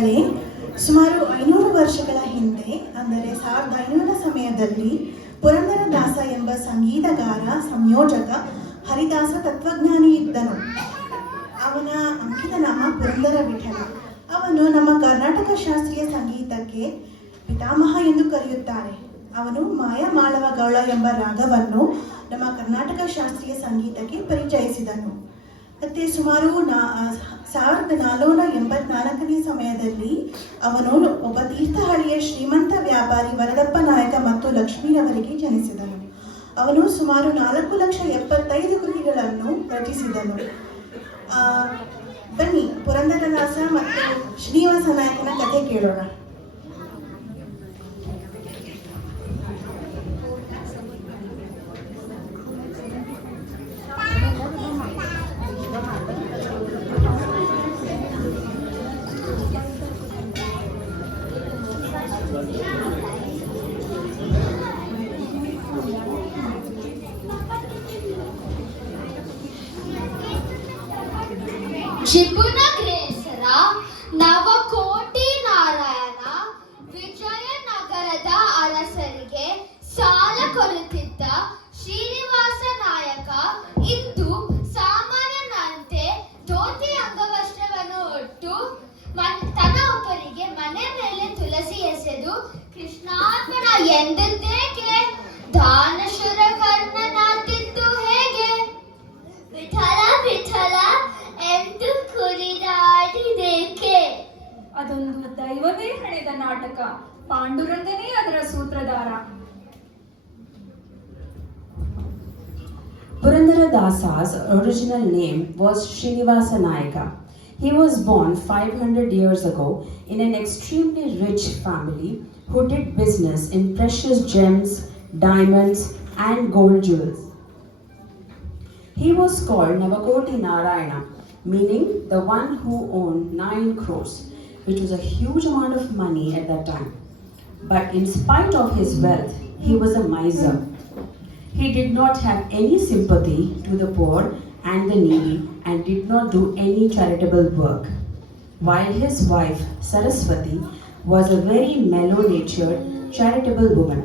ಮಕ್ಕಳೇ, ಸುಮಾರು 500 ವರ್ಷಗಳ ಹಿಂದೆ, ಅಂದರೆ 1500 ಸಮಯದಲ್ಲಿ ಪುರಂದರದಾಸ ಎಂಬ ಸಂಗೀತಗಾರ, ಸಂಯೋಜಕ, ಹರಿದಾಸ ತತ್ವಜ್ಞಾನಿ ಇದ್ದನು. ಅವನ ಅಂಕಿತ ನಾಮ ಪುರಂದರ ವಿಠಲ. ಅವನು ನಮ್ಮ ಕರ್ನಾಟಕ ಶಾಸ್ತ್ರೀಯ ಸಂಗೀತಕ್ಕೆ ಪಿತಾಮಹ ಎಂದು ಕರೆಯುತ್ತಾರೆ. ಅವನು ಮಾಯಮಾಳವ ಗೌಳ ಎಂಬ ರಾಗವನ್ನು ನಮ್ಮ ಕರ್ನಾಟಕ ಶಾಸ್ತ್ರೀಯ ಸಂಗೀತಕ್ಕೆ ಪರಿಚಯಿಸಿದನು. ಮತ್ತು ಸುಮಾರು 1484ನೇ ಸಮಯದಲ್ಲಿ ಅವನು ಒಬ್ಬ ತೀರ್ಥಹಳ್ಳಿಯ ಶ್ರೀಮಂತ ವ್ಯಾಪಾರಿ ವರದಪ್ಪ ನಾಯಕ ಮತ್ತು ಲಕ್ಷ್ಮೀರವರಿಗೆ ಜನಿಸಿದನು. ಅವನು ಸುಮಾರು 4,75,000 ಕೃತಿಗಳನ್ನು ರಚಿಸಿದನು. ಬನ್ನಿ, ಪುರಂದರದಾಸ ಮತ್ತು ಶ್ರೀನಿವಾಸ ನಾಯಕನ ಕಥೆ ಕೇಳೋಣ. ಜಿಪುನಗ್ರೇಸರ ನವಕೋಟಿ ನಾರಾಯಣ ವಿಜಯನಗರದ ಅರಸರಿಗೆ ಸಾಲ ಕೊಡುತ್ತಿದ್ದ ಶ್ರೀನಿವಾಸ ನಾಯಕ ಇಂದು ಸಾಮಾನ್ಯನಂತೆ ಧೋತಿ ಅಂಗವಸ್ತ್ರವನ್ನು ಉಟ್ಟು ತನ್ನ ಒಬ್ಬರಿಗೆ ಮನೆ ಮೇಲೆ ತುಳಸಿ ಎಸೆದು ಕೃಷ್ಣಾರ್ಪಣ ಎಂದದ್ದೇಕೆ, ದಾನಶೂರ ಕರ್ಣನಾದಿದ್ದು ಹೇಗೆ, ವಿಠಲ ವಿಠಲ ಎಂದು ಕುಣಿದಾಡಿದೇಕೆ? ಅದೊಂದು ದೈವವೇ ಹಣೆದ ನಾಟಕ. ಪಾಂಡುರಂಗನೇ ಅದರ ಸೂತ್ರಧಾರ. Purandaradasa's original name was Srinivasa Nayaka. He was born 500 years ago in an extremely rich family who did business in precious gems, diamonds, and gold jewels. He was called Navakoti Narayana, meaning the one who owned 9 crores, which was a huge amount of money at that time. But in spite of his wealth, he was a miser. He did not have any sympathy to the poor and the needy and did not do any charitable work. While his wife, Saraswati, was a very mellow-natured, charitable woman.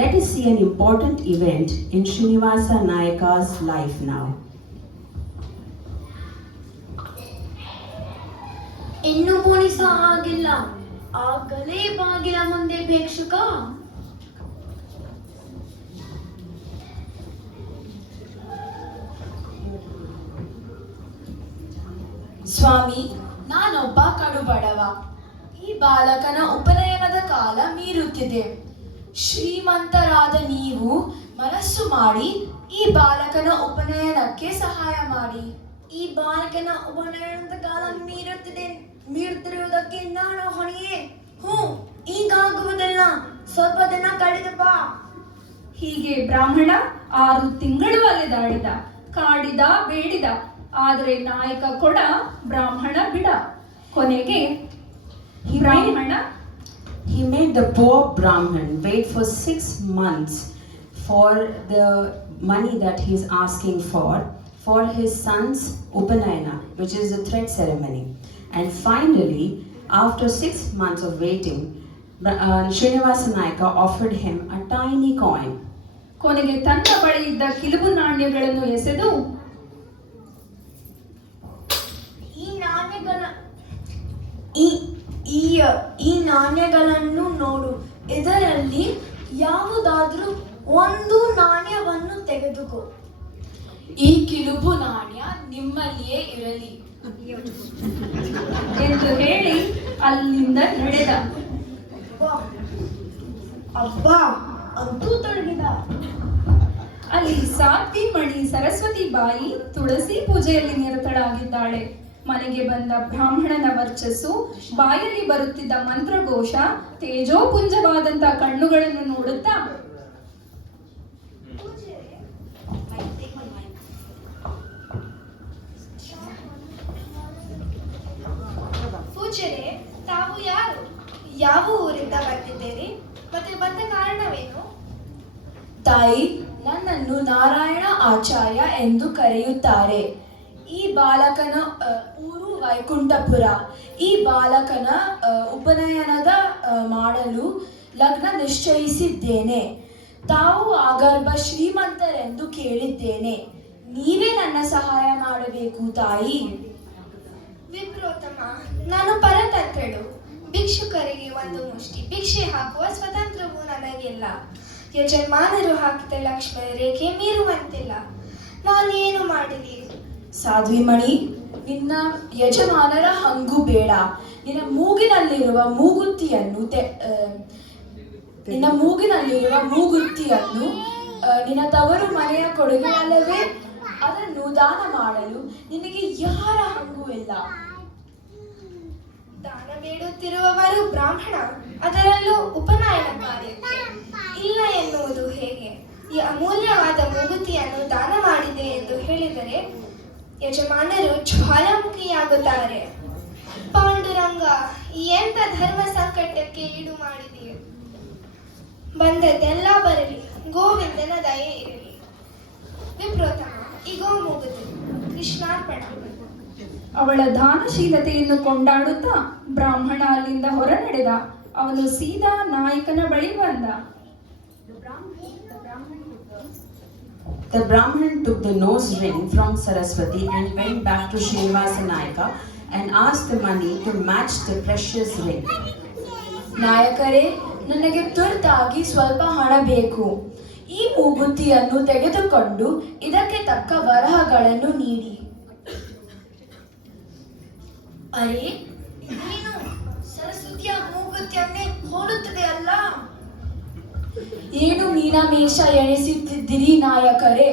Let us see an important event in Srinivasa Nayaka's life now. ಇನ್ನು ಪೋಣಿಸ ಆಗಿಲ್ಲ, ಆಗಲೇ ಬಾಗಿಲ ಮುಂದೆ ಭಿಕ್ಷುಕ. ಸ್ವಾಮಿ, ನಾನೊಬ್ಬ ಕಡು ಬಡವ. ಈ ಬಾಲಕನ ಉಪನಯನದ ಕಾಲ ಮೀರುತ್ತಿದೆ. ಶ್ರೀಮಂತರಾದ ನೀವು ಮನಸ್ಸು ಮಾಡಿ ಈ ಬಾಲಕನ ಉಪನಯನಕ್ಕೆ ಸಹಾಯ ಮಾಡಿ. ಈ ಬಾಲಕನ ಉಪನಯನದ ಕಾಲ ಮೀರುತ್ತಿರುವುದಕ್ಕೆ ನಾನು ಹೊಣೆಯೇ? ಈಗಾಗುವುದಿಲ್ಲ, ಸ್ವಲ್ಪ ದಿನ ಕಳೆದು ಬಾ. ಹೀಗೆ ಬ್ರಾಹ್ಮಣ 6 ತಿಂಗಳು ಅಲೆದಾಡಿದ, ಕಾಡಿದ, ಬೇಡಿದ. ಆದರೆ ನಾಯಕ ಕೊಡ, ಬ್ರಾಹ್ಮಣ ಬಿಡ. ಕೊನೆಗೆ He made the poor Brahman wait for 6 months for the money that he is asking for his son's Upanayana, which is the thread ceremony. And finally, after 6 months of waiting, Srinivasa Nayaka offered him a tiny coin. ಕೊನೆಗೆ ತನ್ನ ಬಳಿ ಇದ್ದ ಕಿಲುಬು ನಾಣ್ಯಗಳನ್ನು ಎಸೆದು, ಈ ನಾಣ್ಯಗಳನ್ನು ನೋಡು, ಇದರಲ್ಲಿ ಯಾವುದಾದ್ರೂ ಒಂದು ನಾಣ್ಯವನ್ನು ತೆಗೆದುಕೋ. ಈ ಕಿಲುಬು ನಾಣ್ಯ ನಿಮ್ಮಲ್ಲಿಯೇ ಇರಲಿ ಎಂದು ಹೇಳಿ ಅಲ್ಲಿಂದ ನಡೆದ. ಅಬ್ಬಾ, ಅಂತೂ ತೊಡಗಿದ. ಅಲ್ಲಿ ಸಾತ್ವಿ ಮಣಿ ಸರಸ್ವತಿ ಬಾಯಿ ತುಳಸಿ ಪೂಜೆಯಲ್ಲಿ ನಿರತಳಾಗಿದ್ದಾಳೆ. ಮನೆಗೆ ಬಂದ ಬ್ರಾಹ್ಮಣನ ವರ್ಚಸ್ಸು, ಬಾಯಲ್ಲಿ ಬರುತ್ತಿದ್ದ ಮಂತ್ರಘೋಷ, ತೇಜೋಪುಂಜವಾದಂತ ಕಣ್ಣುಗಳನ್ನು ನೋಡುತ್ತಾ, ಪೂಜ್ಯರೇ, ತಾವು ಯಾರು? ಯಾವ ಊರಿಂದ ಬಂದಿದ್ದೀರಿ? ಮತ್ತೆ ಬಂದ ಕಾರಣವೇನು? ತಾಯಿ, ನನ್ನನ್ನು ನಾರಾಯಣ ಆಚಾರ್ಯ ಎಂದು ಕರೆಯುತ್ತಾರೆ. ಈ ಬಾಲಕನ ಊರು ವೈಕುಂಠಪುರ. ಈ ಬಾಲಕನ ಉಪನಯನದ ಮಾಡಲು ಲಗ್ನ ನಿಶ್ಚಯಿಸಿದ್ದೇನೆ. ತಾವು ಆಗರ್ಭ ಶ್ರೀಮಂತರೆಂದು ಕೇಳಿದ್ದೇನೆ. ನೀವೇ ನನ್ನ ಸಹಾಯ ಮಾಡಬೇಕು ತಾಯಿ. ವಿಪ್ರೋತ್ತಮ, ನಾನು ಪರತಂತ್ರಳು. ಭಿಕ್ಷುಕರಿಗೆ ಒಂದು ಮುಷ್ಟಿ ಭಿಕ್ಷೆ ಹಾಕುವ ಸ್ವತಂತ್ರವು ನನಗಿಲ್ಲ. ಯಜಮಾನರು ಹಾಕಿದ ಲಕ್ಷ್ಮಣ ರೇಖೆ ಮೀರುವಂತಿಲ್ಲ. ನಾನೇನು ಮಾಡಲಿ? ಸಾಧ್ವಿಮಣಿ, ನಿನ್ನ ಯಜಮಾನರ ಹಂಗು ಬೇಡ. ನಿನ್ನ ಮೂಗಿನಲ್ಲಿರುವ ಮೂಗುತ್ತಿಯನ್ನು ನಿನ್ನ ತವರು ಮನೆಯ ಕೊಡುಗೆಯಲ್ಲವೇ? ಅದನ್ನು ದಾನ ಮಾಡಲು ನಿನಗೆ ಯಾರ ಹಂಗೂ ಇಲ್ಲ. ದಾನ ಬೇಡುತ್ತಿರುವವರು ಬ್ರಾಹ್ಮಣ, ಅದರಲ್ಲೂ ಉಪನಯನ ಕಾರ್ಯಕ್ಕೆ. ಇಲ್ಲ ಎನ್ನುವುದು ಹೇಗೆ? ಈ ಅಮೂಲ್ಯವಾದ ಮೂಗುತಿಯನ್ನು ದಾನ ಮಾಡಿದೆ ಎಂದು ಹೇಳಿದರೆ ಯಜಮಾನರು ಜ್ವಾಲಾಮುಖಿಯಾಗುತ್ತಾರೆ. ಪಾಂಡುರಂಗ, ಎಂಥ ಧರ್ಮ ಸಂಕಟಕ್ಕೆ ಈಡು ಮಾಡಿದೆಯೇ? ಬಂದದ್ದೆಲ್ಲ ಬರಲಿ, ಗೋವಿಂದನ ದಯೆ ಇರಲಿ. ವಿಪ್ರೋತ್ತಮ, ಈಗೋ ಮೂಗುತಿ. ಕೃಷ್ಣಾರ್ಪಣ. ಅವಳ ದಾನಶೀಲತೆಯನ್ನು ಕೊಂಡಾಡುತ್ತಾ ಬ್ರಾಹ್ಮಣ ಅಲ್ಲಿಂದ ಹೊರ ನಡೆದ. ಅವನು ಸೀದಾ ನಾಯಕನ ಬಳಿ ಬಂದ. The Brahmin took the nose ring from Saraswati and went back to Srinivasa Nayaka and asked the money to match the precious ring. ನಾಯಕರೇ, ನನಗೆ ತುರ್ತಾಗಿ ಸ್ವಲ್ಪ ಹಣ ಬೇಕು. ಈ ಮೂಗುತಿಯನ್ನು ತೆಗೆದುಕೊಂಡು ಇದಕ್ಕೆ ತಕ್ಕ ವರಹಗಳನ್ನು ನೀಡಿ. ಅರೆ, ನೀನು ಸರಸ್ವತಿಯ ಮೂಗುತಿಯನ್ನೇ ಹೋಲುತ್ತದೆ ಅಲ್ಲ? ಏನು ಮೀನಮೇಷ ಎಣಿಸುತ್ತಿದ್ದೀರಿ ನಾಯಕರೇ?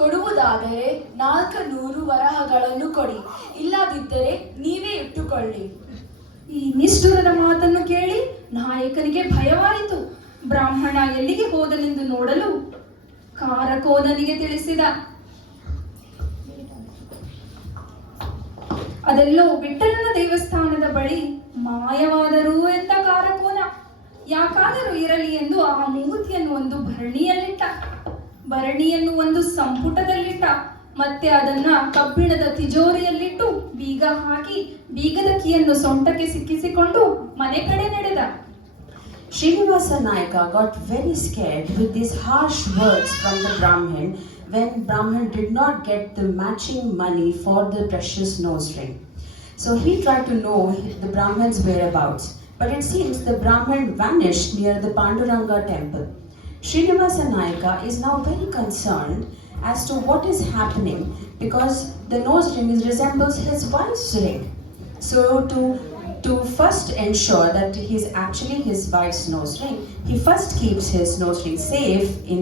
ಕೊಡುವುದಾದರೆ 400 ವರಹಗಳನ್ನು ಕೊಡಿ, ಇಲ್ಲದಿದ್ದರೆ ನೀವೇ ಇಟ್ಟುಕೊಳ್ಳಿ. ಈ ನಿಷ್ಠುರದ ಮಾತನ್ನು ಕೇಳಿ ನಾಯಕನಿಗೆ ಭಯವಾಯಿತು. ಬ್ರಾಹ್ಮಣ ಎಲ್ಲಿಗೆ ಹೋದನೆಂದು ನೋಡಲು ಕಾರಕೋನನಿಗೆ ತಿಳಿಸಿದ. ಅದೆಲ್ಲೋ ವಿಠ್ಠಲನ ದೇವಸ್ಥಾನದ ಬಳಿ ಮಾಯವಾದರು ಎಂದ ಕಾರಕೋನ. ಯಾಕಾದರೂ ಇರಲಿ ಎಂದು ಆ ಮೂಗುತಿಯನ್ನು ಒಂದು ಭರಣಿಯನ್ನು ಒಂದು ಸಂಪುಟದಲ್ಲಿಟ್ಟ. ಮತ್ತೆ ಅದನ್ನ ಕಬ್ಬಿಣದ ತಿಜೋರಿಯಲ್ಲಿಟ್ಟು ಬೀಗ ಹಾಕಿ ಬೀಗದ ಕೀಯನ್ನು ಸೊಂಟಕ್ಕೆ ಸಿಕ್ಕಿಸಿಕೊಂಡು ಮನೆ ಕಡೆ ನಡೆದ. Srinivasa Nayaka got very scared with these harsh words from the Brahmin when Brahmin did not get the matching money for the precious nose ring. So he tried to know the Brahmin's whereabouts, but it seems the Brahmin vanished near the Panduranga temple. Srinivasa Nayaka is now very concerned as to what is happening because the nose ring resembles his wife's ring. So to first ensure that he is actually his wife's nose ring, he first keeps his nose ring safe in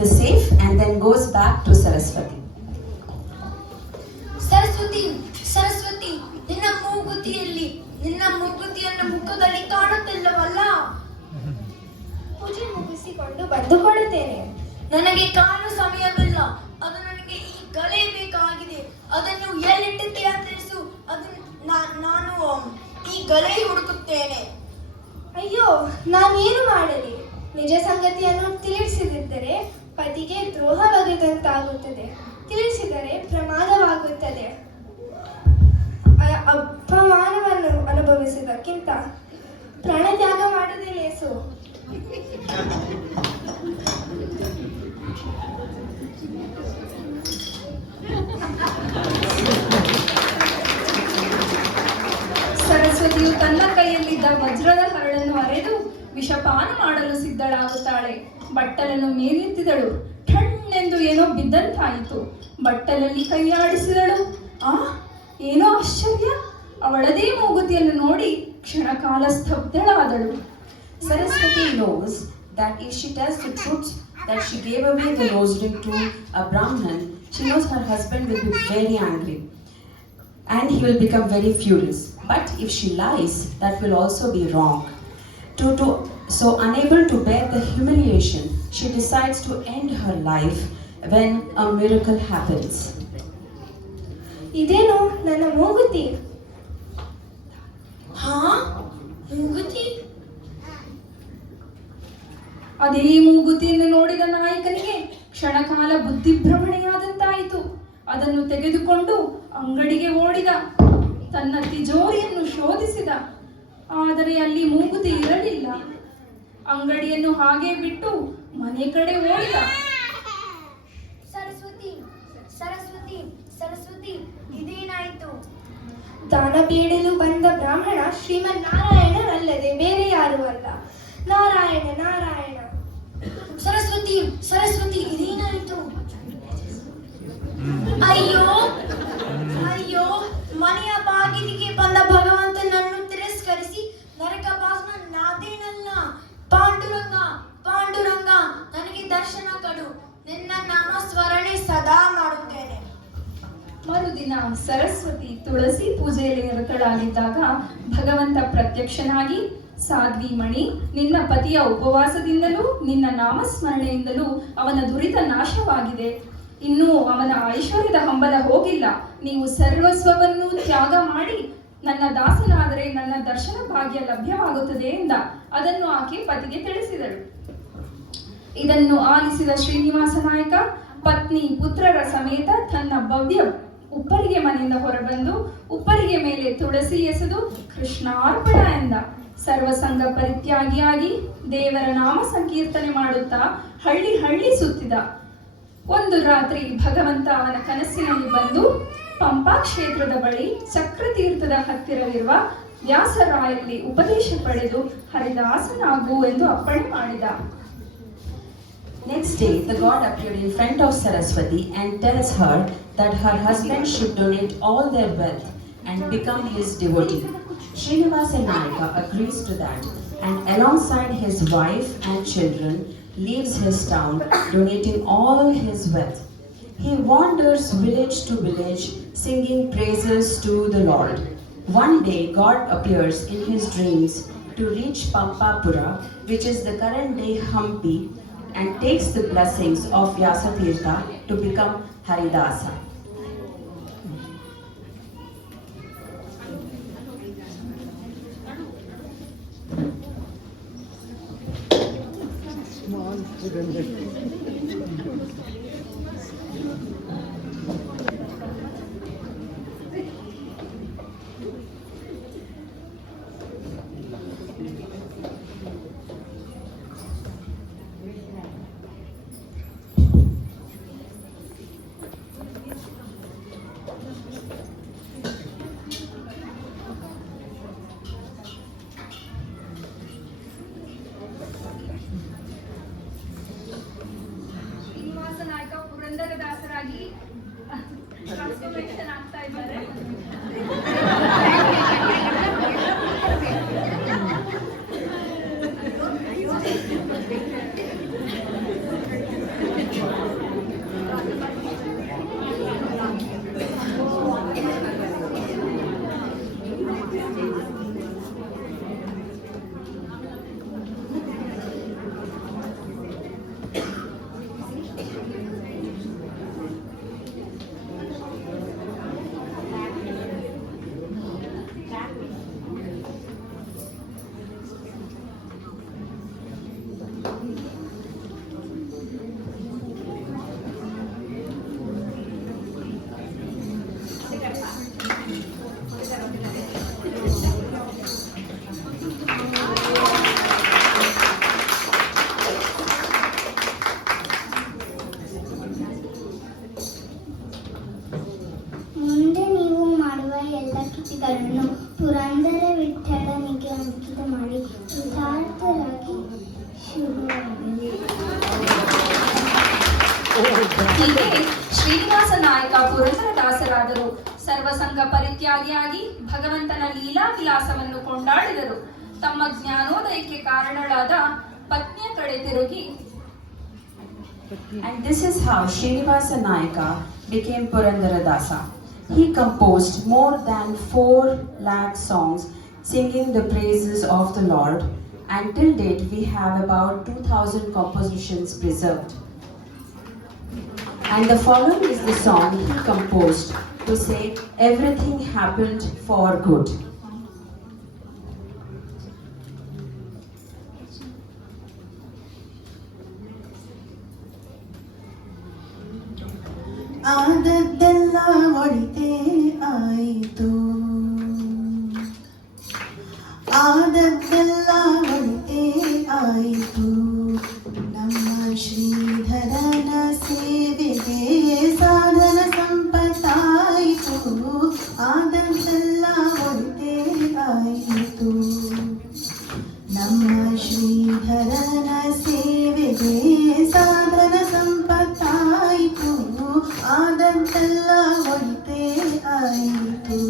the safe and then goes back to Saraswati. Saraswati, ನಿನ್ನ ಮೂಗುತಿಯನ್ನು ಮುಖದಲ್ಲಿ ಕಾಣುತ್ತಿಲ್ಲವಲ್ಲ? ಪೂಜೆ ಮುಗಿಸಿಕೊಂಡು ಬಂದುಕೊಳ್ಳುತ್ತೇನೆ. ನನಗೆ ಕಾಣು ಸಮಯವಿಲ್ಲ. ಅದು ನನಗೆ ಈ ಗಲೆ ಬೇಕಾಗಿದೆ. ಅದನ್ನು ಎಲ್ಲಿಟ್ಟಿದ್ದೀಯಾ ತಿಳಿಸು. ನಾನು ಈ ಗಲೆ ಹುಡುಕುತ್ತೇನೆ. ಅಯ್ಯೋ, ನಾನೇನು ಮಾಡಲಿ? ನಿಜ ಸಂಗತಿಯನ್ನು ತಿಳಿಸಿದಿದ್ದರೆ ಪತಿಗೆ ದ್ರೋಹ ಬಗೆದಂತಾಗುತ್ತದೆ. ತಿಳಿಸಿದರೆ ಪ್ರಮಾದವಾಗುತ್ತದೆ. ಅಪಮಾನವನ್ನು ಅನುಭವಿಸುವುದಕ್ಕಿಂತ ಪ್ರಾಣತ್ಯಾಗ ಮಾಡುವುದೇ ಲೇಸು. ಸರಸ್ವತಿಯು ತನ್ನ ಕೈಯಲ್ಲಿದ್ದ ವಜ್ರದ ಹರಳನ್ನು ಅರೆದು ವಿಷಪಾನ ಮಾಡಲು ಸಿದ್ಧಳಾಗುತ್ತಾಳೆ. ಬಟ್ಟಲನ್ನು ಮೇಲೆತ್ತಿದಳು. ಠಣ್ಣೆಂದು ಏನೋ ಬಿದ್ದಂತಾಯಿತು. ಬಟ್ಟಲಲ್ಲಿ ಕೈಯಾಡಿಸಿದಳು. ಏನೋ ಆಶ್ಚರ್ಯ! ಅವಳದೇ ಮೂಗುತಿಯನ್ನು ನೋಡಿ ಕ್ಷಣಕಾಲ ಸ್ತಬ್ಧಳಾದಳು. Saraswati knows that if she tells the truth that she gave away the nose ring to a Brahmin, she knows her husband will be very angry and he will become very furious. But if she lies, that will also be wrong. So unable to bear the humiliation, she decides to end her life when a miracle happens. ಇದೇನು ನನ್ನ ಮೂಗುತಿ? ಮೂಗುತಿ? ಅದೇ ಮೂಗುತಿಯನ್ನು ನೋಡಿದ ನಾಯಕನಿಗೆ ಕ್ಷಣಕಾಲ ಬುದ್ಧಿಭ್ರಮಣೆಯಾದಂತಾಯಿತು. ಅದನ್ನು ತೆಗೆದುಕೊಂಡು ಅಂಗಡಿಗೆ ಓಡಿದ. ತನ್ನ ತಿಜೋರಿಯನ್ನು ಶೋಧಿಸಿದ, ಆದರೆ ಅಲ್ಲಿ ಮೂಗುತಿ ಇರಲಿಲ್ಲ. ಅಂಗಡಿಯನ್ನು ಹಾಗೆ ಬಿಟ್ಟು ಮನೆ ಕಡೆ ಓಡಿದ. ಸರಸ್ವತಿ ಸರಸ್ವತಿ ಸರಸ್ವತಿ, ಇದೇನಾಯಿತು? ದಾನ ಬೇಡಲು ಬಂದ ಬ್ರಾಹ್ಮಣ ಶ್ರೀಮನ್ ನಾರಾಯಣನಲ್ಲದೆ ಬೇರೆ ಯಾರೂ ಅಲ್ಲ. ನಾರಾಯಣ ನಾರಾಯಣ. ಸರಸ್ವತಿ ಸರಸ್ವತಿ, ಇದೇನಾಯಿತು? ಅಯ್ಯೋ ಅಯ್ಯೋ, ಮನೆಯ ಬಾಗಿಲಿಗೆ ಬಂದ ಭಗವಂತನನ್ನು ತಿರಸ್ಕರಿಸಿ ನರಕವಾಸನ ನಾದೇನಲ್ಲ. ಪಾಂಡುರಂಗ ಪಾಂಡುರಂಗ, ನನಗೆ ದರ್ಶನ ಕೊಡು. ನಿನ್ನ ನಾಮಸ್ಮರಣೆ ಸದಾ ಮಾಡುತ್ತೇನೆ. ಮರುದಿನ ಸರಸ್ವತಿ ತುಳಸಿ ಪೂಜೆಯಲ್ಲಿ ನಿರತಳಾಗಿದ್ದಾಗ ಭಗವಂತ ಪ್ರತ್ಯಕ್ಷನಾಗಿ, ಸಾಧ್ವಿ ಮಣಿ, ನಿನ್ನ ಪತಿಯ ಉಪವಾಸದಿಂದಲೂ ನಿನ್ನ ನಾಮಸ್ಮರಣೆಯಿಂದಲೂ ಅವನ ದುರಿತ ನಾಶವಾಗಿದೆ. ಇನ್ನೂ ಅವನ ಐಶ್ವರ್ಯದ ಹಂಬಲ ಹೋಗಿಲ್ಲ. ನೀವು ಸರ್ವಸ್ವವನ್ನು ತ್ಯಾಗ ಮಾಡಿ ನನ್ನ ದಾಸನಾದರೆ ನನ್ನ ದರ್ಶನ ಭಾಗ್ಯ ಲಭ್ಯವಾಗುತ್ತದೆ ಎಂದ. ಅದನ್ನು ಆಕೆ ಪತಿಗೆ ತಿಳಿಸಿದಳು. ಇದನ್ನು ಆಲಿಸಿದ ಶ್ರೀನಿವಾಸ ನಾಯಕ ಪತ್ನಿ ಪುತ್ರರ ಸಮೇತ ತನ್ನ ಭವ್ಯ ಉಪ್ಪರಿಗೆ ಮನೆಯಿಂದ ಹೊರಬಂದು ಉಪ್ಪರಿಗೆ ಮೇಲೆ ತುಳಸಿ ಎಸೆದು ಕೃಷ್ಣಾರ್ಪಣ ಎಂದ. ಸರ್ವಸಂಗ ಪರಿತ್ಯಾಗಿಯಾಗಿ ದೇವರ ನಾಮ ಸಂಕೀರ್ತನೆ ಮಾಡುತ್ತಾ ಹಳ್ಳಿ ಹಳ್ಳಿ ಸುತ್ತಿದ. ಒಂದು ರಾತ್ರಿ ಭಗವಂತ ಅವನ ಕನಸಿನಲ್ಲಿ ಬಂದು ಪಂಪಾ ಕ್ಷೇತ್ರದ ಬಳಿ ಚಕ್ರತೀರ್ಥದ ಹತ್ತಿರವಿರುವ ವ್ಯಾಸರಾಯಲ್ಲಿ ಉಪದೇಶ ಪಡೆದು ಹರಿದಾಸನಾಗು ಎಂದು ಅಪ್ಪಣೆ ಮಾಡಿದ. Next day, the god appeared in front of Saraswati and tells her that her husband should donate all their wealth and become his devotee. Srinivasa Nayaka agrees to that, and alongside his wife and children leaves his town, donating all his wealth. He wanders village to village, singing praises to the Lord. One day, God appears in his dreams to reach Pampapura, which is the current day Hampi, and takes the blessings of Vyasatirtha to become Haridasa. Srinivasa ನಾಯಕ ಪುರಂದರದಾಸರಾಗಿ transformation ಆಗ್ತಾ ಇದ್ದಾರೆ. ಮುಂದೆ ನೀವು ಮಾಡುವ ಎಲ್ಲ ಕೃತಿಗಳನ್ನು ಪುರಂದರ ವಿಠ್ಠಲನಿಗೆ ಅಂಕಿತ ಮಾಡಿ ಕೃತಾರ್ಥರಾಗಿ ಶುಭವಾಗಲಿ. ಹೀಗೆ ಶ್ರೀನಿವಾಸ ನಾಯಕ ಪುರಂದರದಾಸರಾದರು ಸರ್ವಸಂಗ ಪರಿತ್ಯಾಗಿಯಾಗಿ ಭಗವಂತನ ಲೀಲಾ ವಿಲಾಸವನ್ನು ಕೊಂಡಾಡಿದರು. ತಮ್ಮ ಜ್ಞಾನೋದಯಕ್ಕೆ ಕಾರಣಳಾದ ಪತ್ನಿಯ ಕಡೆ ತಿರುಗಿ, And this is how Srinivasa Nayaka became Purandaradasa. He composed more than 4 lakh songs singing the praises of the Lord, and till date we have about 2000 compositions preserved. And the following is the song he composed to say everything happened for good. ಆದದ್ದೆಲ್ಲ ಆದದ್ದೆಲ್ಲ ಒಳಿತೇ ಆಯಿತು. ನಮ್ಮ ಶ್ರೀಧರನ ಸೇವೆಗೆ ಸಾಧನ ಸಂಪತ್ತಾಯಿತು. ಆದದ್ದೆಲ್ಲ ಒಳಿತೇ ಆಯಿತು. ನಮ್ಮ ಶ್ರೀಧರನ ಸೇವೆಗೆ ಸಾಧನ ಸಂಪತ್ತಾಯಿತು. ಆದದ್ದೆಲ್ಲ ಒಳಿತೇ ಆಯಿತು.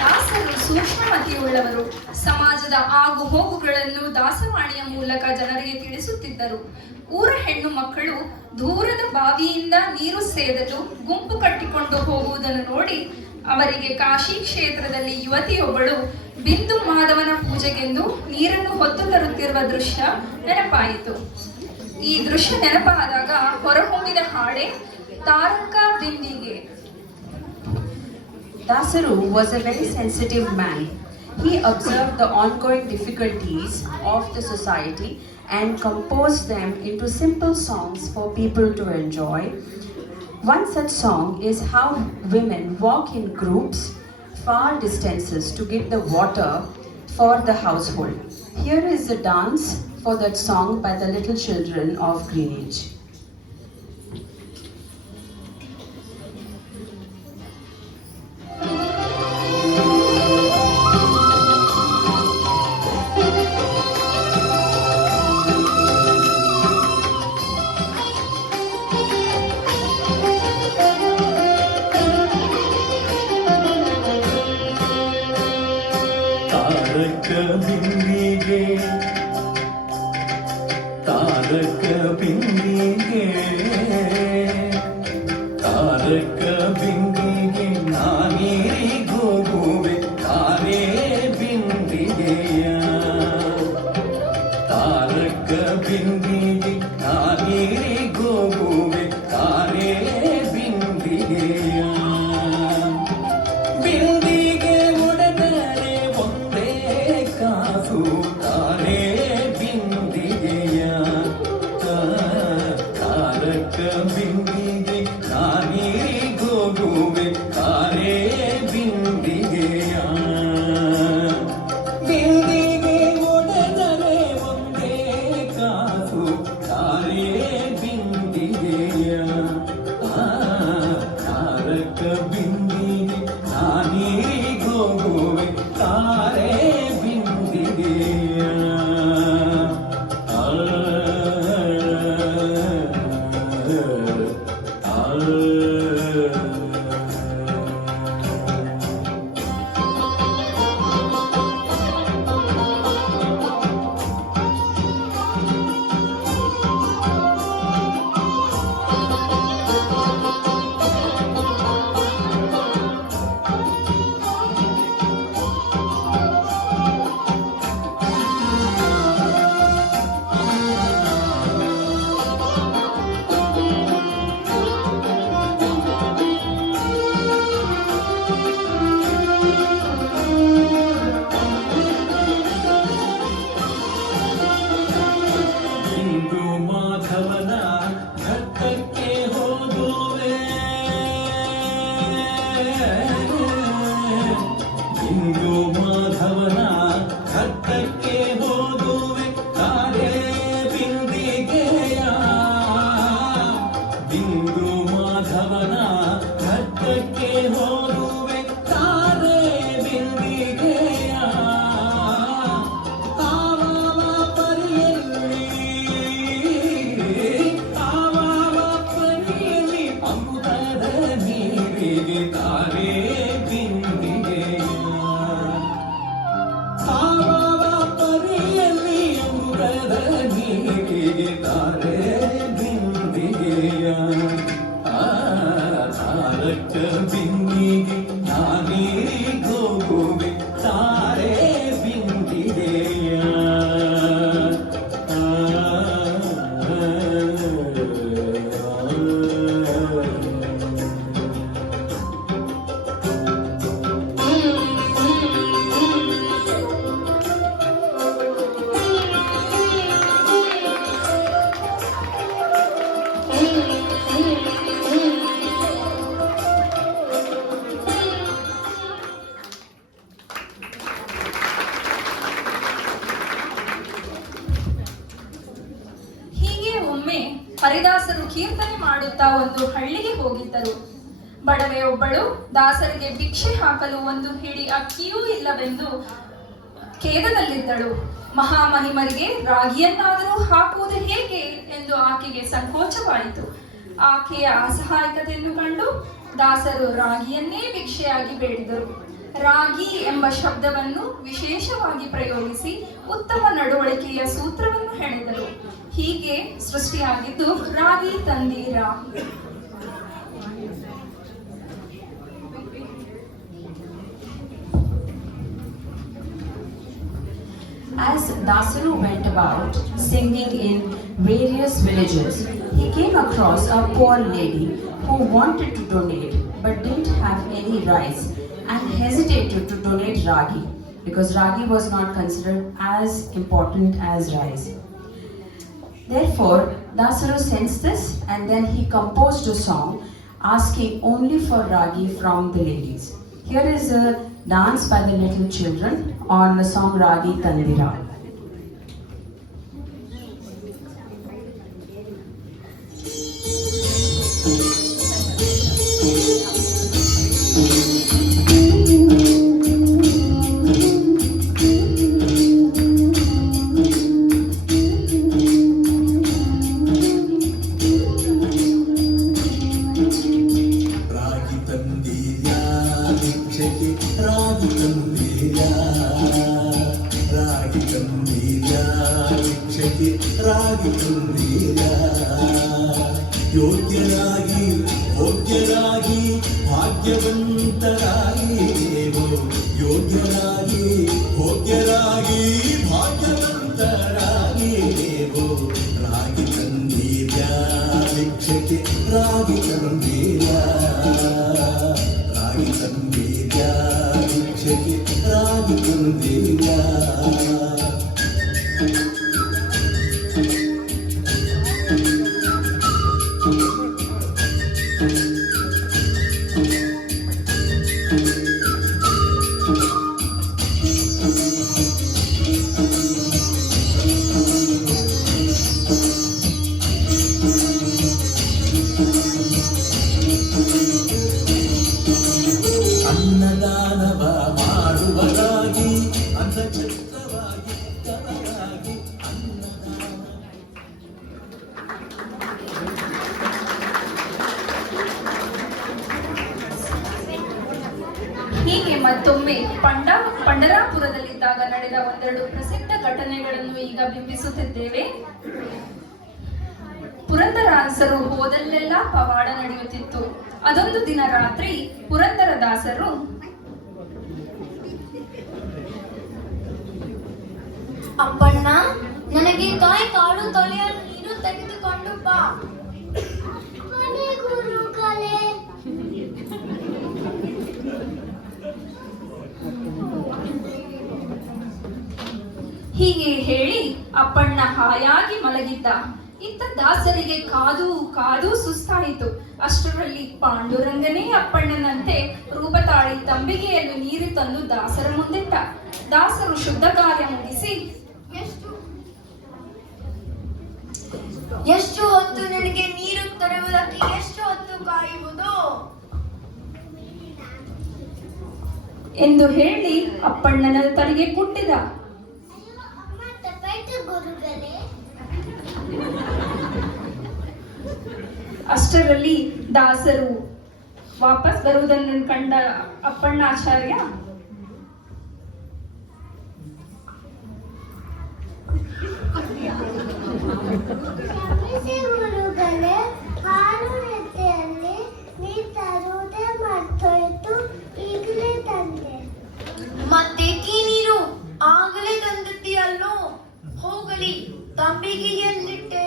ದಾಸರು ಸೂಕ್ಷ್ಮಮತಿಯುಳ್ಳವರು. ಸಮಾಜದ ಆಗು ಹೋಗುಗಳನ್ನು ದಾಸವಾಣಿಯ ಮೂಲಕ ಜನರಿಗೆ ತಿಳಿಸುತ್ತಿದ್ದರು. ಊರ ಹೆಣ್ಣು ಮಕ್ಕಳು ದೂರದ ಬಾವಿಯಿಂದ ನೀರು ಸೇದಲು ಗುಂಪು ಕಟ್ಟಿಕೊಂಡು ಹೋಗುವುದನ್ನು ನೋಡಿ ಅವರಿಗೆ ಕಾಶಿ ಕ್ಷೇತ್ರದಲ್ಲಿ ಯುವತಿಯೊಬ್ಬಳು ಬಿಂದು ಮಾಧವನ ಪೂಜೆಗೆಂದು ನೀರನ್ನು ಹೊತ್ತು ತರುತ್ತಿರುವ ದೃಶ್ಯ ನೆನಪಾಯಿತು. ಈ ದೃಶ್ಯ ನೆನಪಾದಾಗ ಹೊರಹೊಮ್ಮಿದ ಹಾಡೆ ತಾರಕ ಬಿಂದಿಗೆ. Dasaru was a very sensitive man. He observed the ongoing difficulties of the society and composed them into simple songs for people to enjoy. One such song is how women walk in groups far distances to get the water for the household. Here is the dance for that song by the little children of Greenwich. ತಾರಕ ಬಿಂದಿಗೆ ನಾನೀರಿಗೋಗುವೆ ತಾನೇ ಬಿಂದಿಗೆಯ. ತಾರಕ ಬಿಂದಿಗೆ ನಾನೀರಿಗೋಗುವೆ ತಾನೇ ಬಿಂದಿಗೆಯ. ಬಿಂದಿಗೆ ಒಡೆದರೆ ಒಂದೇ ಕಾಸು ತಾನೇ ಬಿಂದಿಗೆಯ. ತಾರಕ ಬಿಂದಿಗೆ ನಾನೀರಿಗೋಗುವೆ ತಾನೇ ಬಿಂದಿಗೆಯ. ಬಿಂದಿಗೆ ಒಡೆದರೆ ಒಂದೇ ಕಾಸು ತಾನೇ ಬಿಂದಿಗೆಯ. ತಾರಕ ಬಿಂದಿಗೆ ನಾನೀರಿಗೋಗುವೆ ತಾನೇ ಬಿಂದಿಗೆಯ. ಹರಿದಾಸರು ಕೀರ್ತನೆ ಮಾಡುತ್ತಾ ಒಂದು ಹಳ್ಳಿಗೆ ಹೋಗಿದ್ದರು. ಬಡವೆಯೊಬ್ಬಳು ದಾಸರಿಗೆ ಭಿಕ್ಷೆ ಹಾಕಲು ಒಂದು ಹಿಡಿ ಅಕ್ಕಿಯೂ ಇಲ್ಲವೆಂದು ಖೇದದಲ್ಲಿದ್ದಳು. ಮಹಾಮಹಿಮರಿಗೆ ರಾಗಿಯನ್ನಾದರೂ ಹಾಕುವುದು ಹೇಗೆ ಎಂದು ಆಕೆಗೆ ಸಂಕೋಚವಾಯಿತು. ಆಕೆಯ ಅಸಹಾಯಕತೆಯನ್ನು ಕಂಡು ದಾಸರು ರಾಗಿಯನ್ನೇ ಭಿಕ್ಷೆಯಾಗಿ ಬೇಡಿದರು. ರಾಗಿ ಎಂಬ ಶಬ್ದವನ್ನು ವಿಶೇಷವಾಗಿ ಪ್ರಯೋಗಿಸಿ ಉತ್ತಮ ನಡವಳಿಕೆಯ ಸೂತ್ರವನ್ನು ಹೆಣೆದರು. ಹೀಗೆ ಸೃಷ್ಟಿಯಾಗಿದ್ದು ರಾಗಿ ತಂದೀರ. As Dasaru went about singing in various villages, he came across a poor lady who wanted to donate but didn't have any rice and hesitated to donate ragi because ragi was not considered as important as rice. Therefore, Dasaru sensed this and then he composed a song asking only for ragi from the ladies. Here is a dance by the little children on the song Ragi Tandira. ರಾಗಿ ತಂದೀಯ ಭಿಕ್ಷೆಗೆ ರಾಗಿ ತಂದೀಯ ರಾಗಿ ತಂದೀಯ ಭಿಕ್ಷೆಗೆ ರಾಗಿ ತಂದೀಯ ಯೋಗ್ಯರಾಗಿ ಭೋಗ್ಯರಾಗಿ ಭಾಗ್ಯವಂತರಾಗಿ ನೀವು ಯೋಗ್ಯರಾಗಿ ಭೋಗ್ಯರಾಗಿ ಭಾಗ್ಯವಂತರಾಗಿ ನೀವು ರಾಗಿ ತಂದೀಯ ಭಿಕ್ಷೆಗೆ ರಾಗಿ ತಂದೀಯ ರಾಗಿ ತಂದೀಯ ಭಿಕ್ಷೆಗೆ ರಾಗಿ ತಂದೀಯ ಅನ್ನದಾನವ ಮಾಡುವರಾಗಿ ಅನ್ನಛತ್ರವಾಗಿ ಕವರಾಗಿ ಅನ್ನದಾನ. ಹೀಗೆ ಮತ್ತೊಮ್ಮೆ ಪಂಡರಾಪುರದಲ್ಲಿದ್ದಾಗ ನಡೆದ ಒಂದೆರಡು ಪ್ರಸಿದ್ಧ ಘಟನೆಗಳನ್ನು ಈಗ ಬಿಂಬಿಸುತ್ತಿದ್ದೇವೆ. ಪುರಂದರದಾಸರು ಹೋದಲ್ಲೆಲ್ಲ ಪವಾಡ ನಡೆಯುತ್ತಿತ್ತು. ಅದೊಂದು ದಿನ ರಾತ್ರಿ ಪುರಂದರದಾಸರು ಅಪ್ಪಣ್ಣ, ನನಗೆ ಕಾಯಿ ಕಾಳು ತೊಳೆಯಲು ನೀನು ತೆಗೆದುಕೊಂಡು ಬಾ. ಗುರುಗಳೇ, ಹೀಗೆ ಹೇಳಿ ಅಪ್ಪಣ್ಣ ಹಾಯಾಗಿ ಮಲಗಿದ್ದ. ಇತ್ತ ದಾಸರಿಗೆ ಕಾದು ಕಾದು ಸುಸ್ತಾಯಿತು. ಅಷ್ಟರಲ್ಲಿ ಪಾಂಡುರಂಗನೇ ಅಪ್ಪಣ್ಣನಂತೆ ರೂಪ ತಾಳಿ ತಂಬಿಗೆಯನ್ನು ನೀರು ತಂದು ದಾಸರ ಮುಂದಿಟ್ಟ. ದಾಸರು ಶುದ್ಧ ಕಾರ್ಯ ಮುಗಿಸಿ ಎಷ್ಟು ಹೊತ್ತು ನನಗೆ ನೀರು ತರುವುದಕ್ಕೆ ಎಷ್ಟು ಹೊತ್ತು ಕಾಯುವುದು ಎಂದು ಹೇಳಿ ಅಪ್ಪಣ್ಣನ ತಲೆಗೆ ಕುಟ್ಟಿದ. ಗುರುಗಳೇ, ಅಷ್ಟರಲ್ಲಿ ದಾಸರು ವಾಪಸ್ ಬರುವುದನ್ನು ಕಂಡ ಅಪ್ಪಣ್ಣಾಚಾರ್ಯ ಗುರುಗಳೇ, ಹಾಲು ನೆತ್ತೆಯಲ್ಲಿ ನೀರು ತರುವುದೇ ಮರ್ತೋಯ್ತು, ಈಗಲೇ ತಂದೆ. ಮತ್ತೇಕೆ ನೀರು ಆಗಲೇ ತಂದಿದ್ದೀಯಲ್ಲೋ? ಹೋಗಲಿ, ತಂಬಿಗೆಯಲ್ಲಿಟ್ಟೆ.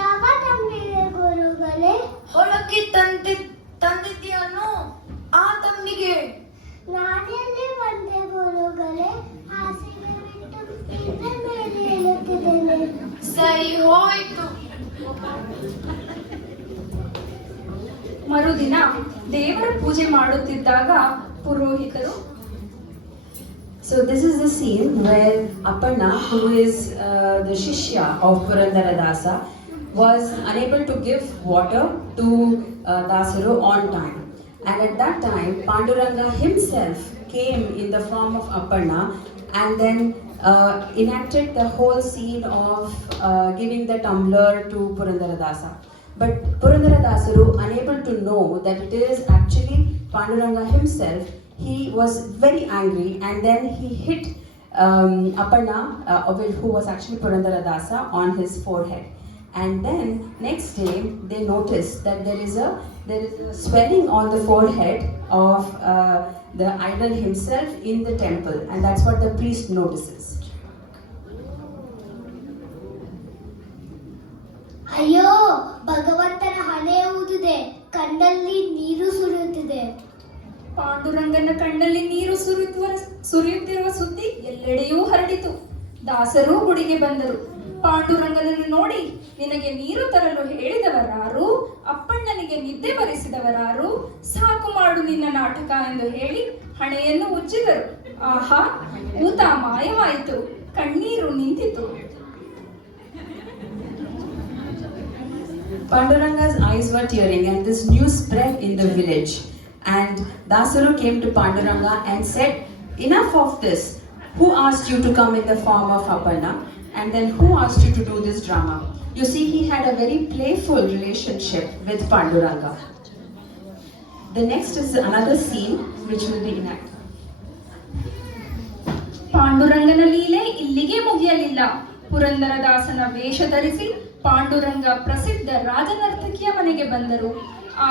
ಯಾವ ತಂಬಿಗೆ ಗುರುಗಳೇ? ಹೊಳಕ್ಕೆ ತಂದಿದ್ದೀಯನ್ನೋ ಆ ತಂಬಿಗೆ. ನಾನೆಲ್ಲಿ ಬಂದೆ ಗುರುಗಳೇ? ಹಾಸಿಗೆ ಬಿಟ್ಟು ಇದ್ರ ಮೇಲೆ ಹೇಳುತ್ತಿದ್ದೇನೆ. ಸರಿ ಹೋಯ್ತು. ಮರುದಿನ ದೇವರ ಪೂಜೆ ಮಾಡುತ್ತಿದ್ದಾಗ ಪುರೋಹಿತರು So this is the scene where Aparna, who is the Shishya of Purandaradasa, was unable to give water to Dasaru on time. And at that time, Panduranga himself came in the form of Aparna and then enacted the whole scene of giving the tumbler to Purandaradasa. But Purandaradasaru, unable to know that it is actually Panduranga himself, he was very angry and then he hit Aparna, who was actually Purandaradasa, on his forehead. And then next day they noticed that there is a swelling on the forehead of the idol himself in the temple, and that's what the priest notices. ಅಯ್ಯೋ, ಭಗವಂತನ ಹಣೆ ಊದಿದೆ, ಕಣ್ಣಲ್ಲಿ ನೀರು ಸುರಿಯುತ್ತಿದೆ. ಪಾಂಡುರಂಗನ ಕಣ್ಣಲ್ಲಿ ನೀರು ಸುರಿಯುತ್ತಿರುವ ಸುದ್ದಿ ಎಲ್ಲೆಡೆಯೂ ಹರಡಿತು. ದಾಸರು ಗುಡಿಗೆ ಬಂದರು. ಪಾಂಡುರಂಗನನ್ನು ನೋಡಿ, ನಿನಗೆ ನೀರು ತರಲು ಹೇಳಿದವರಾರು, ಅಪ್ಪಣ್ಣನಿಗೆ ನಿದ್ದೆ ಬರೆಸಿದವರಾರು, ಸಾಕು ಮಾಡು ನಿನ್ನ ನಾಟಕ ಎಂದು ಹೇಳಿ ಹಣೆಯನ್ನು ಉಜ್ಜಿದರು. ಆಹಾ, ಊತ ಮಾಯವಾಯಿತು, ಕಣ್ಣೀರು ನಿಂತಿತು. Panduranga's eyes were tearing and this news spread in the village. And Dasaru came to Panduranga and said, enough of this. Who asked you to come in the form of Aparna? And then who asked you to do this drama? You see, he had a very playful relationship with Panduranga. The next is another scene which will be enacted. ಪಾಂಡುರಂಗನ ಲೀಲೆ ಇಲ್ಲಿಗೆ ಮುಗಿಯಲಿಲ್ಲ. ಪುರಂದರದಾಸನ ವೇಷ ಧರಿಸಿ ಪಾಂಡುರಂಗ ಪ್ರಸಿದ್ಧ ರಾಜನರ್ತಕಿಯ ಮನೆಗೆ ಬಂದರು.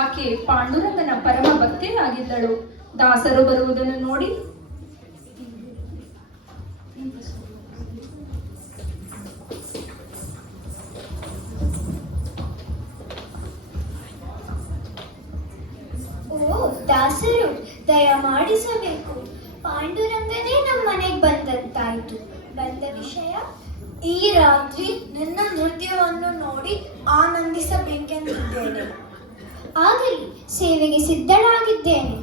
ಆಕೆ ಪಾಂಡುರಂಗನ ಪರಮ ಭಕ್ತೆಯಾಗಿದ್ದಳು. ದಾಸರು ಬರುವುದನ್ನು ನೋಡಿ ದಾಸರು ದಯಮಾಡಿಸಬೇಕು. ಪಾಂಡುರಂಗನೇ ನಮ್ಮ ಮನೆಗೆ ಬಂದಂತಾಯ್ತು. ಬಂದ ವಿಷಯ, ಈ ರಾತ್ರಿ ನನ್ನ ನೃತ್ಯವನ್ನು ನೋಡಿ ಆನಂದಿಸಬೇಕೆಂದಿದ್ದೇನೆ. ಆಗಲಿ, ಸೇವೆಗೆ ಸಿದ್ಧಳಾಗಿದ್ದೇನೆ.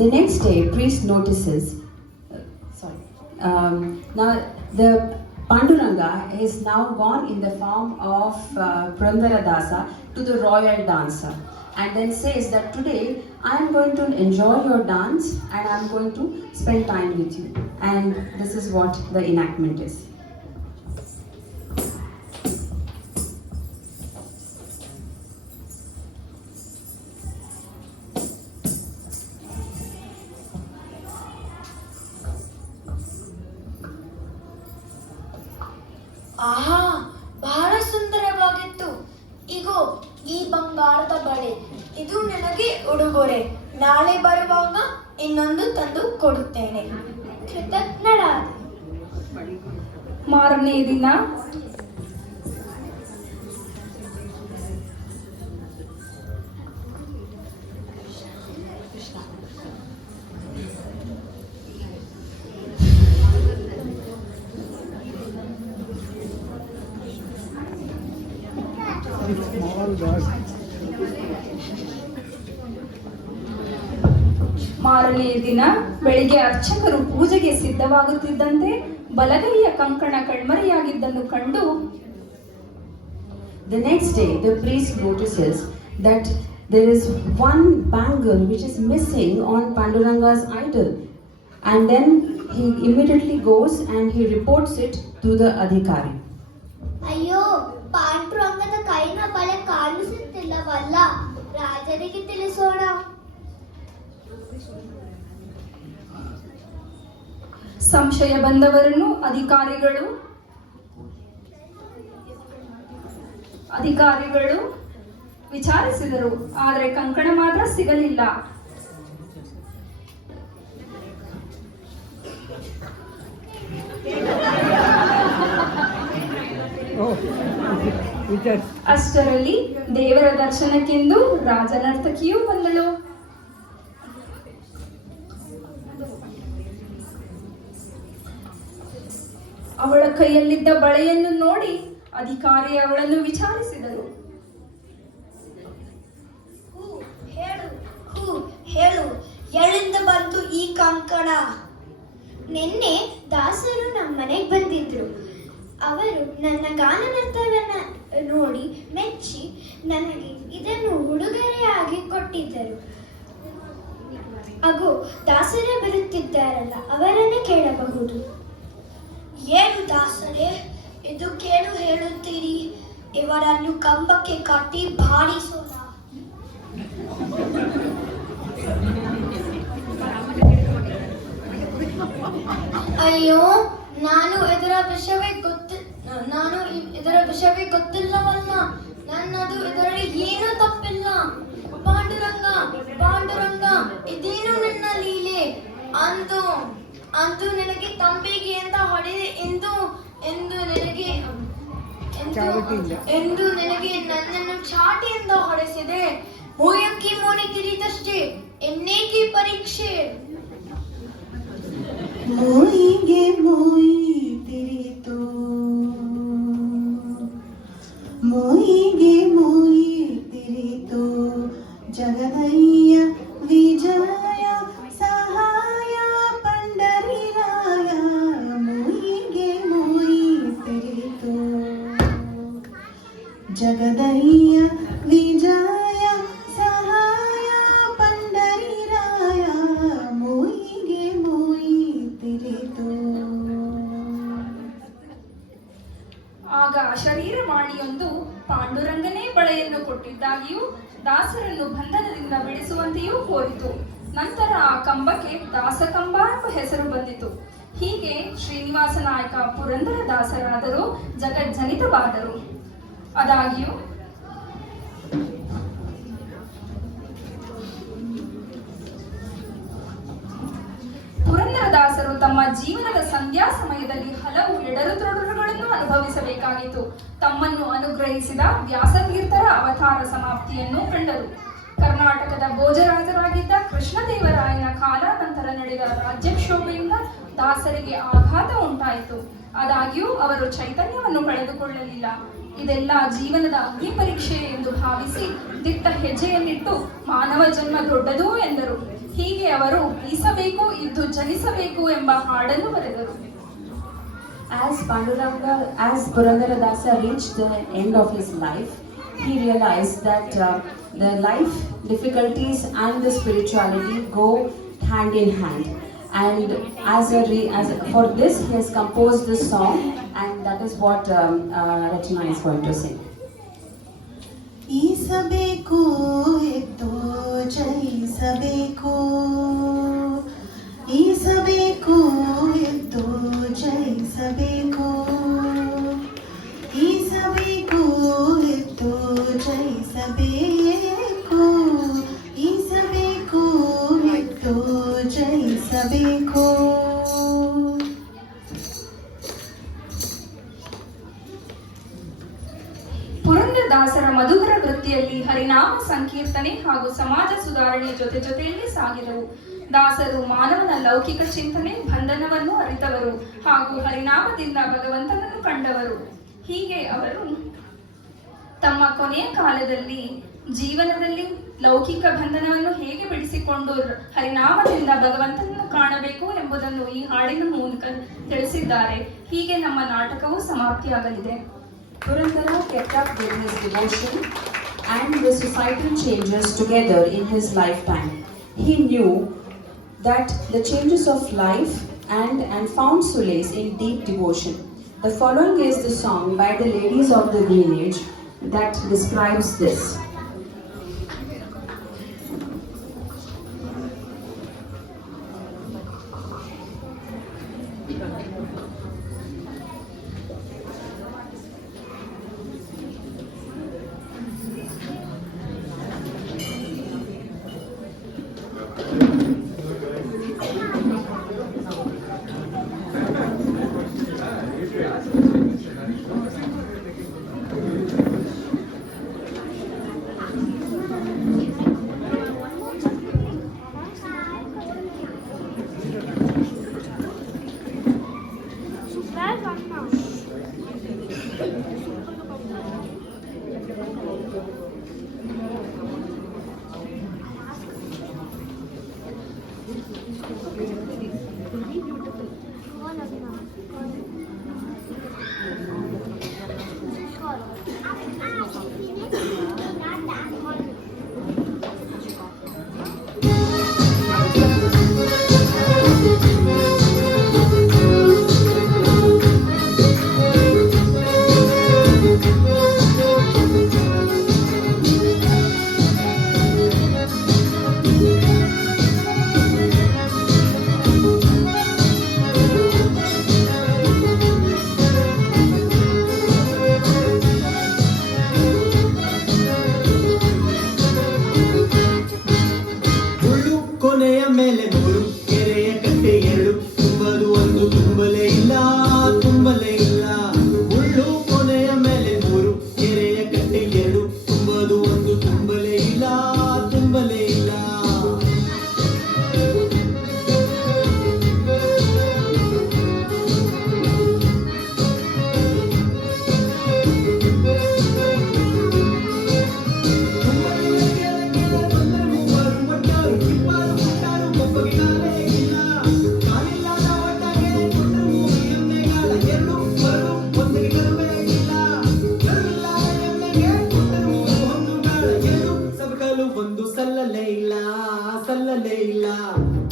The next day, priest notices. Now the Panduranga is now gone in the form of Purandaradasa to the royal dancer, and then says that today I am going to enjoy your dance and I am going to spend time with you. And this is what the enactment is. ಆಹಾ, ಬಹಳ ಸುಂದರವಾಗಿತ್ತು. ಇಗೋ ಈ ಬಂಗಾರದ ಬಳೆ, ಇದು ನನಗೆ ಉಡುಗೊರೆ. ನಾಳೆ ಬರುವಾಗ ಇನ್ನೊಂದು ತಂದು ಕೊಡುತ್ತೇನೆ. ಕೃತಜ್ಞಳಾದ. ಮಾರನೇ ದಿನ ಬೆಳಿಗ್ಗೆ ಅರ್ಚಕರು ಪೂಜೆಗೆ ಸಿದ್ಧವಾಗುತ್ತಿದ್ದಂತೆ ಬಲಗೈಯ ಕಂಕಣ ಕಣ್ಮರೆಯಾಗಿದ್ದನ್ನು ಕಂಡು, The next day, the priest notices that there is one bangle which is missing on Panduranga's idol, and then he immediately goes and he reports it to the adhikari. ಅಯ್ಯೋ, ಪಾಂಡುರಂಗದ ಕೈನ ಬಳೆ ಕಾಣಿಸುತ್ತಿಲ್ಲವಲ್ಲ, ರಾಜರಿಗೆ ತಿಳಿಸೋಣ. ಸಂಶಯ ಬಂದವರನ್ನು ಅಧಿಕಾರಿಗಳು ವಿಚಾರಿಸಿದರು. ಆದರೆ ಕಂಕಣ ಮಾತ್ರ ಸಿಗಲಿಲ್ಲ. ಅಷ್ಟರಲ್ಲಿ ದೇವರ ದರ್ಶನಕ್ಕೆಂದು ರಾಜನರ್ತಕಿಯೂ ಬಂದಳು. ಅವಳ ಕೈಯಲ್ಲಿದ್ದ ಬಳೆಯನ್ನು ನೋಡಿ ಅಧಿಕಾರಿ ಅವಳನ್ನು ವಿಚಾರಿಸಿದರು. ಹೇಳು, ಎಲ್ಲಿಂದ ಬಂತು ಈ ಕಂಕಣ? ನಿನ್ನೆ ದಾಸರು ನಮ್ಮ ಮನೆಗೆ ಬಂದಿದ್ರು. ಅವರು ನನ್ನ ಗಾನನೃತ್ಯವನ್ನು ನೋಡಿ ಮೆಚ್ಚಿ ನನಗೆ ಇದನ್ನು ಉಡುಗೊರೆಯಾಗಿ ಕೊಟ್ಟಿದ್ದರು. ಹಾಗೂ ದಾಸರೇ ಬರುತ್ತಿದ್ದಾರಲ್ಲ, ಅವರನ್ನೇ ಕೇಳಬಹುದು. ಏನು ದಾಸರೇ, ಇದು ಕೇಳು ಹೇಳುತ್ತೀರಿ? ಇವರನ್ನು ಕಂಬಕ್ಕೆ ಕಟ್ಟಿ ಬಾಡಿಸೋಣ. ಅಯ್ಯೋ, ನಾನು ಇದರ ವಿಷಯವೇ ಗೊತ್ತಿಲ್ಲವಲ್ಲ. ನನ್ನದು ಇದರಲ್ಲಿ ಏನೂ ತಪ್ಪಿಲ್ಲ. ಪಾಂಡುರಂಗ, ಪಾಂಡುರಂಗ, ಇದೇನು ನಿನ್ನ ಲೀಲೆ? ಅಂತೂ ನನಗೆ ತಂಬಿಗೆ ಅಂತ ಹೊಡೆದೆ ಎಂದು ನನಗೆ ನನ್ನನ್ನು ಚಾಟಿಯಿಂದ ಹೊಡೆಸಿದೆ. ಮೂಯಕ್ಕಿ ಮೋನಿ ತಿರಿದಷ್ಟೇ, ಎನ್ನೇಕಿ ಪರೀಕ್ಷೆ? ಮೋಯಿಗೆ ಮೋಯಿ ತಿರಿತು, ಮೋಯಿಗೆ ಮೋಯಿ ತಿರಿತು, ಜಗದಯ್ಯ ವಿಜಯ ಸಹಾಯ ಪಂಡರಿರಾಯ. ಮೋಯಿಗೆ ಮೋಯಿ ತಿರಿತು, ಜಗದಯ್ಯ ವಿಜಯ ಸಹಾಯ ಪಂಡರಿರಾಯ. ಮೋಯಿಗೆ ಮೋಯಿ ತಿರಿತು. ಆಗ ಶರೀರವಾಣಿಯೊಂದು ಪಾಂಡುರಂಗನೇ ಬಳೆಯನ್ನು ಕೊಟ್ಟಿದ್ದಾಗಿಯೂ ದಾಸರನ್ನು ಬಂಧನದಿಂದ ಬಿಡಿಸುವಂತೆಯೂ ಕೋರಿತು. ನಂತರ ಆ ಕಂಬಕ್ಕೆ ದಾಸಕಂಬ ಎಂಬ ಹೆಸರು ಬಂದಿತು. ಹೀಗೆ ಶ್ರೀನಿವಾಸ ನಾಯಕ ಪುರಂದರ ದಾಸರಾದರೂ ಜಗಜ್ಜನಿತವಾದರು. ಆದಾಗ್ಯೂ ಪುರಂದರದಾಸರು ತಮ್ಮ ಜೀವನದ ಸಂಧ್ಯಾ ಸಮಯದಲ್ಲಿ ಹಲವು ಎಡರುತೊಡರುಗಳನ್ನು ಅನುಭವಿಸಬೇಕಾಗಿತ್ತು. ತಮ್ಮನ್ನು ಅನುಗ್ರಹಿಸಿದ ವ್ಯಾಸತೀರ್ಥರ ಅವತಾರ ಸಮಾಪ್ತಿಯನ್ನು ಕಂಡರು. ಕರ್ನಾಟಕದ ಭೋಜರಾಜರಾಗಿದ್ದ ಕೃಷ್ಣದೇವರಾಯನ ಕಾಲಾನಂತರ ನಡೆದ ರಾಜ್ಯಕ್ಷೋಭೆಯಿಂದ ದಾಸರಿಗೆ ಆಘಾತ ಉಂಟಾಯಿತು. ಆದಾಗ್ಯೂ ಅವರು ಚೈತನ್ಯವನ್ನು ಕಳೆದುಕೊಳ್ಳಲಿಲ್ಲ. ಇದೆಲ್ಲ ಜೀವನದ ಅಗ್ನಿ ಪರೀಕ್ಷೆ ಎಂದು ಭಾವಿಸಿ ದಿಟ್ಟ ಹೆಜ್ಜೆಯನ್ನಿಟ್ಟು ಮಾನವ ಜನ್ಮ ದೊಡ್ಡದು ಎಂದರು. ಹೀಗೆ ಅವರು ಈಸಬೇಕು, ಇದ್ದು ಜನಿಸಬೇಕು ಎಂಬ ಹಾಡನ್ನು ಬರೆದರು. As Purandaradasa reached the end of his life, he realized that the life difficulties and the spirituality go hand in hand. And for this, he has composed this song, and that is what Rachna is going to sing. ಈಸಬೇಕು ಎದ್ದು ಜಯಿಸಬೇಕು, ಈಸಬೇಕು ಎದ್ದು ಜಯಿಸಬೇಕು, ಈಸಬೇಕು ಎದ್ದು ಜಯಿಸಬೇಕು, ಈಸಬೇಕು ಎದ್ದು ಜಯಿಸಬೇಕು. ಪುರಂದರದಾಸರ ಮಧುಕರ ವೃತ್ತಿಯಲ್ಲಿ ಹರಿನಾಮ ಸಂಕೀರ್ತನೆ ಹಾಗೂ ಸಮಾಜ ಸುಧಾರಣೆ ಜೊತೆಯಲ್ಲಿ ಸಾಗಿದವು. ದಾಸರು ಮಾನವನ ಲೌಕಿಕ ಚಿಂತನೆ ಬಂಧನವನ್ನು ಅರಿತವರು ಹಾಗೂ ಹರಿನಾಮದಿಂದ ಭಗವಂತನನ್ನು ಕಂಡವರು. ಹೀಗೆ ಅವರು ತಮ್ಮ ಕೊನೆಯ ಕಾಲದಲ್ಲಿ ಜೀವನದಲ್ಲಿ ಲೌಕಿಕ ಬಂಧನವನ್ನು ಹೇಗೆ ಬಿಡಿಸಿಕೊಂಡು ಹರಿನಾಮದಿಂದ ಭಗವಂತನನ್ನು ಕಾಣಬೇಕು ಎಂಬುದನ್ನು ಈ ಹಾಡಿನ ಮೂಲಕ ತಿಳಿಸಿದ್ದಾರೆ. ಹೀಗೆ ನಮ್ಮ ನಾಟಕವು ಸಮಾಪ್ತಿಯಾಗಲಿದೆ. Purandara kept up with his devotion and the societal changes together in his lifetime. He knew that the changes of life and found solace in deep devotion. The following is the song by the ladies of the village that describes this. ಮುಳ್ಳು ಕೊನೆಯ ಮೇಲೆ ಮೂರು ಕೆರೆಯ ಕಟ್ಟೆ ಎರಡು ತುಂಬಲು ಒಂದು ತುಂಬಲೇ ಇಲ್ಲ ತುಂಬಲೇ ಇಲ್ಲ. ಮುಳ್ಳು ಕೊನೆಯ ಮೇಲೆ ಮೂರು ಕೆರೆಯ ಕಟ್ಟೆ ಎರಡು ತುಂಬಲು ಒಂದು ತುಂಬಲೇ ಇಲ್ಲ ತುಂಬಲೇ ಇಲ್ಲ. ಒಂದು ಸಲ್ಲಲೇ ಇಲ್ಲ ಸಲ್ಲಲೇ ಇಲ್ಲ.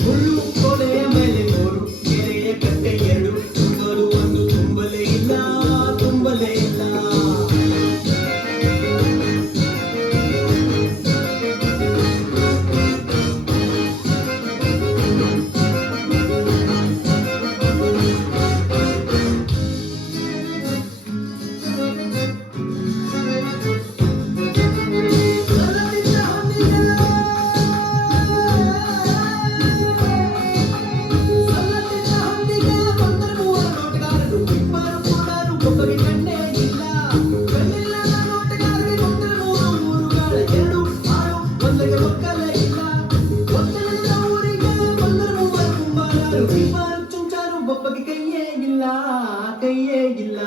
ಮುಳ್ಳು ಕೊನೆಯ ಮೇಲೆ ಮೂರು ಕೆರೆಯ ಕಟ್ಟೆ ಎರಡು ತುಂಬಲು ಒಂದು ತುಂಬಲೇ ಇಲ್ಲ ತುಂಬಲೇ ಇಲ್ಲ. ಒಬ್ಬಗೆ ಕಣ್ಣೇ ಇಲ್ಲ ಕಣ್ಣಿಲ್ಲದ ನೋಟಗಾರರಿಗೆ ಕೊಂದರೆ ಮೂರು ಮೂರುಗಳ ಎರಡು ಆರು ಒಂದಕ್ಕೆ ಒಕ್ಕಲೇ ಇಲ್ಲ. ಒತ್ತಡದ ಊರಿಗೆ ಬಂದರೆ ಮೂವರು ಕುಂಬಾರರು ಇಬ್ಬರು ಚುಂಚಾರು ಒಬ್ಬಗೆ ಕೈಯೇ ಇಲ್ಲ ಕೈಯೇ ಇಲ್ಲ.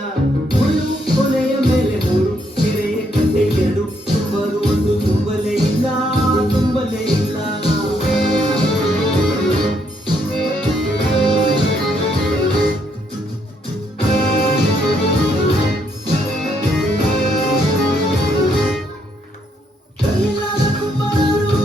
ಮುಳ್ಳು ಕೊನೆಯ ಮೇಲೆ ಮೂರು ಕೆರೆಯ ಕಟ್ಟೆ ಎರಡು ತುಂಬಲು ಒಂದು ತುಂಬಲೇ ಇಲ್ಲ ತುಂಬಲೇ ಇಲ್ಲ. ಕೈಯಿಲ್ಲದ ಕುಂಬಾರರು